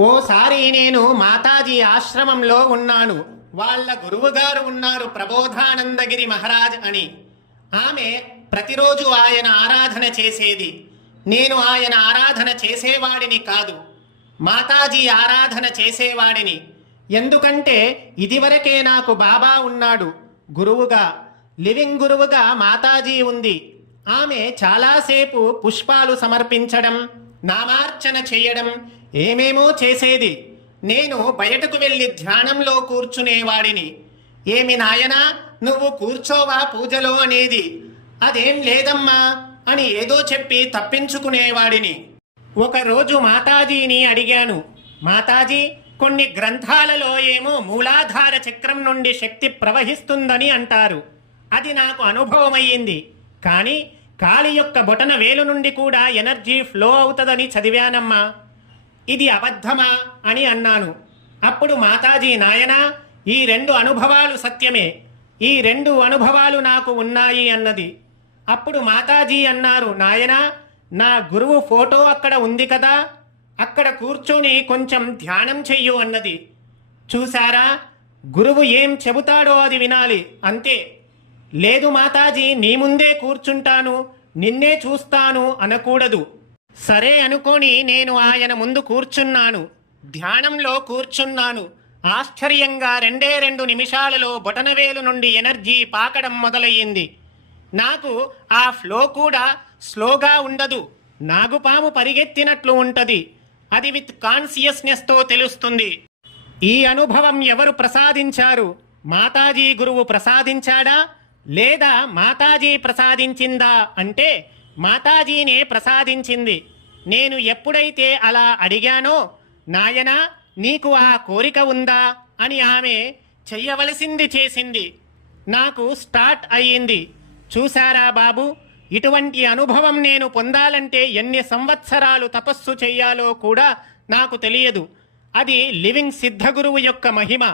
ఓసారి నేను మాతాజీ ఆశ్రమంలో ఉన్నాను. వాళ్ళ గురువుగారు ఉన్నారు, ప్రబోధానందగిరి మహారాజ్ అని. ఆమె ప్రతిరోజు ఆయన ఆరాధన చేసేది. నేను ఆయన ఆరాధన చేసేవాడిని కాదు, మాతాజీ ఆరాధన చేసేవాడిని. ఎందుకంటే ఇదివరకే నాకు బాబా ఉన్నాడు గురువుగా, లివింగ్ గురువుగా మాతాజీ ఉంది. ఆమె చాలాసేపు పుష్పాలు సమర్పించడం, నామార్చన చేయడం, ఏమేమో చేసేది. నేను బయటకు వెళ్ళి ధ్యానంలో కూర్చునేవాడిని. ఏమి నాయనా, నువ్వు కూర్చోవా పూజలో అనేది. అదేం లేదమ్మా అని ఏదో చెప్పి తప్పించుకునేవాడిని. ఒకరోజు మాతాజీని అడిగాను, మాతాజీ, కొన్ని గ్రంథాలలో ఏమో మూలాధార చక్రం నుండి శక్తి ప్రవహిస్తుందని అంటారు. అది నాకు అనుభవమయ్యింది. కానీ కాలి యొక్క బొటన వేలు నుండి కూడా ఎనర్జీ ఫ్లో అవుతుందని చదివానమ్మా. ఇది అబద్ధమా అని అన్నాను. అప్పుడు మాతాజీ, నాయనా, ఈ 2 అనుభవాలు సత్యమే, ఈ 2 అనుభవాలు నాకు ఉన్నాయి అన్నది. అప్పుడు మాతాజీ అన్నారు, నాయనా, నా గురువు ఫోటో అక్కడ ఉంది కదా, అక్కడ కూర్చొని కొంచెం ధ్యానం చెయ్యు అన్నది. చూసారా, గురువు ఏం చెబుతాడో అది వినాలి అంతే. లేదు మాతాజీ, నీ ముందే కూర్చుంటాను, నిన్నే చూస్తాను అనకూడదు. సరే అనుకొని నేను ఆయన ముందు కూర్చున్నాను, ధ్యానంలో కూర్చున్నాను. ఆశ్చర్యంగా 2 నిమిషాలలో బొటనవేలు నుండి ఎనర్జీ పాకడం మొదలయ్యింది. నాకు ఆ ఫ్లో కూడా స్లోగా ఉండదు, నాగుపాము పరిగెత్తినట్లు ఉంటది. అది విత్ కాన్షియస్నెస్తో తెలుస్తుంది. ఈ అనుభవం ఎవరు ప్రసాదించారు? మాతాజీ గురువు ప్రసాదించాడా లేదా మాతాజీ ప్రసాదించిందా అంటే మాతాజీనే ప్రసాదించింది. నేను ఎప్పుడైతే అలా అడిగానో, నాయనా, నీకు ఆ కోరిక ఉందా అని ఆమె చెయ్యవలసింది చేసింది. నాకు స్టార్ట్ అయ్యింది. చూసారా బాబు, ఇటువంటి అనుభవం నేను పొందాలంటే ఎన్ని సంవత్సరాలు తపస్సు చెయ్యాలో కూడా నాకు తెలియదు. అది లివింగ్ సిద్ధగురువు యొక్క మహిమ.